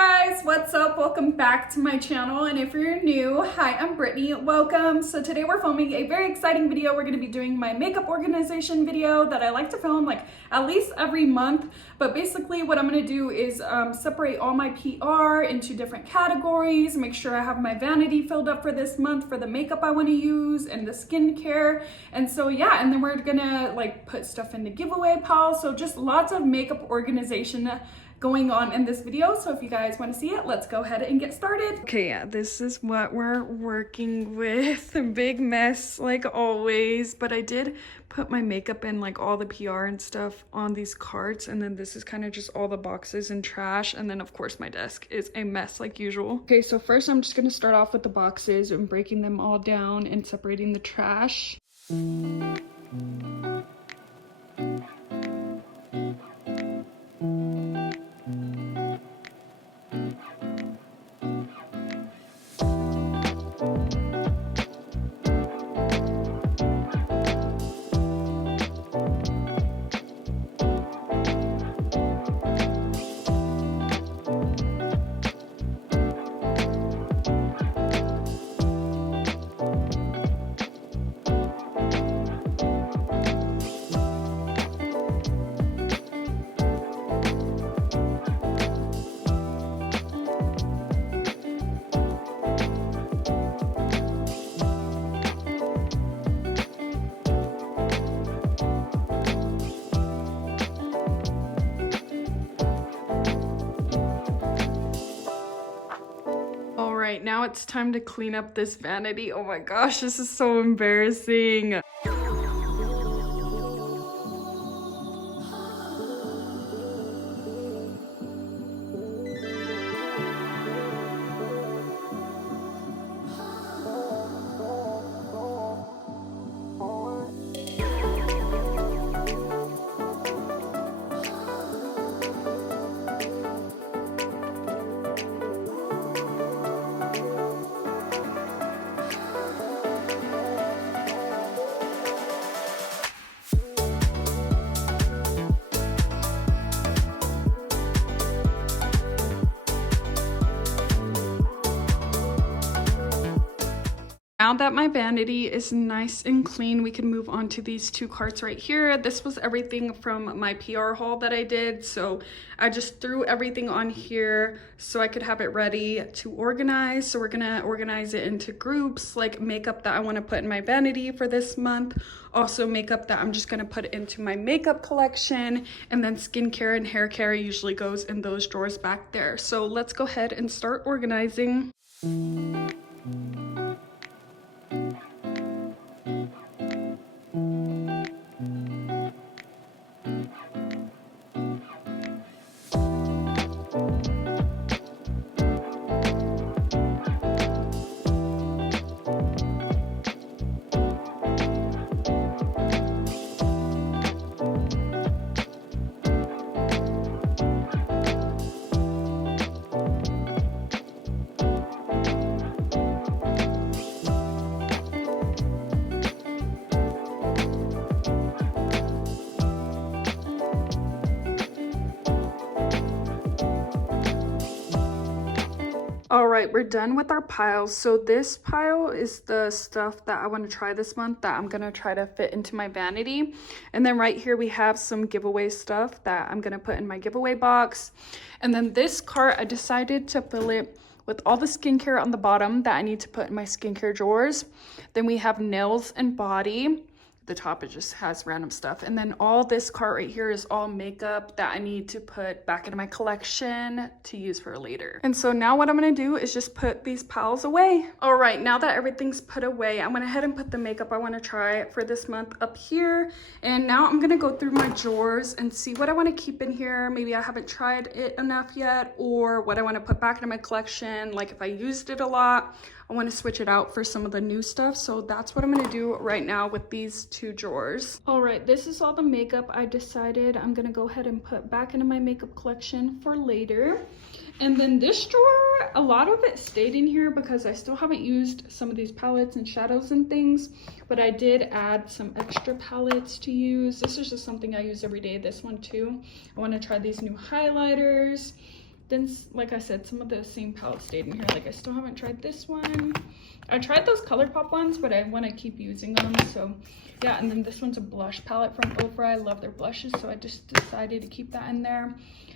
Guys, what's up? Welcome back to my channel, and if you're new, hi, I'm Brittany. Welcome. So today we're filming a very exciting video. We're going to be doing my makeup organization video that I like to film like at least every month. But basically what I'm going to do is separate all my PR into different categories, make sure I have my vanity filled up for this month for the makeup I want to use and the skincare. And so yeah, and then we're gonna like put stuff in the giveaway pile. So just lots of makeup organization going on in this video. So if you guys want to see it, let's go ahead and get started. Okay, yeah, this is what we're working with. A big mess like always, but I did put my makeup and like all the PR and stuff on these carts, and then this is kind of just all the boxes and trash, and then of course my desk is a mess like usual. Okay, so first I'm just going to start off with the boxes and breaking them all down and separating the trash. Right, now it's time to clean up this vanity. Oh my gosh, this is so embarrassing. Now that my vanity is nice and clean, we can move on to these two carts right here. This was everything from my PR haul that I did, so I just threw everything on here so I could have it ready to organize. So we're gonna organize it into groups, like makeup that I want to put in my vanity for this month, also makeup that I'm just gonna put into my makeup collection, and then skincare and hair care usually goes in those drawers back there. So let's go ahead and start organizing. All right, we're done with our piles. So this pile is the stuff that I want to try this month that I'm going to try to fit into my vanity. And then right here we have some giveaway stuff that I'm going to put in my giveaway box. And then this cart, I decided to fill it with all the skincare on the bottom that I need to put in my skincare drawers. Then we have nails and body. The top, it just has random stuff. And then all this cart right here is all makeup that I need to put back into my collection to use for later. And so now what I'm gonna do is just put these piles away. All right, now that everything's put away, I went ahead and put the makeup I wanna try for this month up here. And now I'm gonna go through my drawers and see what I wanna keep in here. Maybe I haven't tried it enough yet, or what I wanna put back into my collection. Like if I used it a lot, I want to switch it out for some of the new stuff. So that's what I'm going to do right now with these two drawers. All right, this is all the makeup I decided I'm going to go ahead and put back into my makeup collection for later. And then this drawer, a lot of it stayed in here because I still haven't used some of these palettes and shadows and things, but I did add some extra palettes to use. This is just something I use every day, this one too. I want to try these new highlighters. then like I said, some of the same palettes stayed in here. Like I still haven't tried this one. I tried those ColourPop ones, but I want to keep using them, so yeah. And then this one's a blush palette from OFRA. I love their blushes, so I just decided to keep that in there.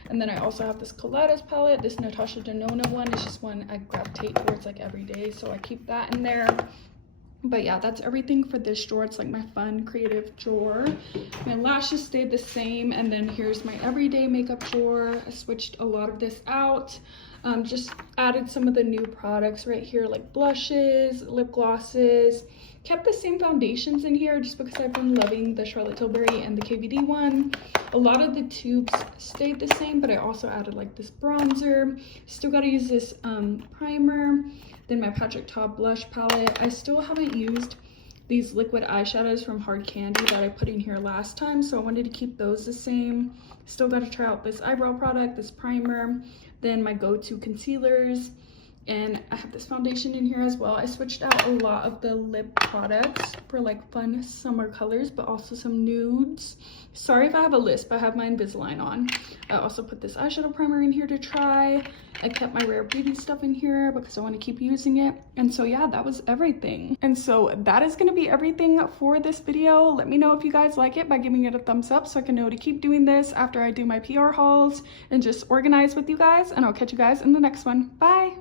And then I also have this Coletta's palette. This Natasha Denona one is just one I gravitate towards like every day, so I keep that in there. But yeah, that's everything for this drawer. It's like my fun creative drawer. My lashes stayed the same, and then here's my everyday makeup drawer. I switched a lot of this out. Just added some of the new products right here, like blushes, lip glosses. Kept the same foundations in here just because I've been loving the Charlotte Tilbury and the KVD one. A lot of the tubes stayed the same, but I also added like this bronzer. Still got to use this primer. Then my Patrick Ta blush palette. I still haven't used these liquid eyeshadows from Hard Candy that I put in here last time, so I wanted to keep those the same. Still got to try out this eyebrow product, this primer, then my go-to concealers, and I have this foundation in here as well. I switched out a lot of the lip products for like fun summer colors, but also some nudes. Sorry if I have a lisp, I have my Invisalign on. I also put this eyeshadow primer in here to try. I kept my Rare Beauty stuff in here because I want to keep using it. And so yeah, that was everything. And so that is going to be everything for this video. Let me know if you guys like it by giving it a thumbs up so I can know to keep doing this after I do my PR hauls and just organize with you guys. And I'll catch you guys in the next one. Bye!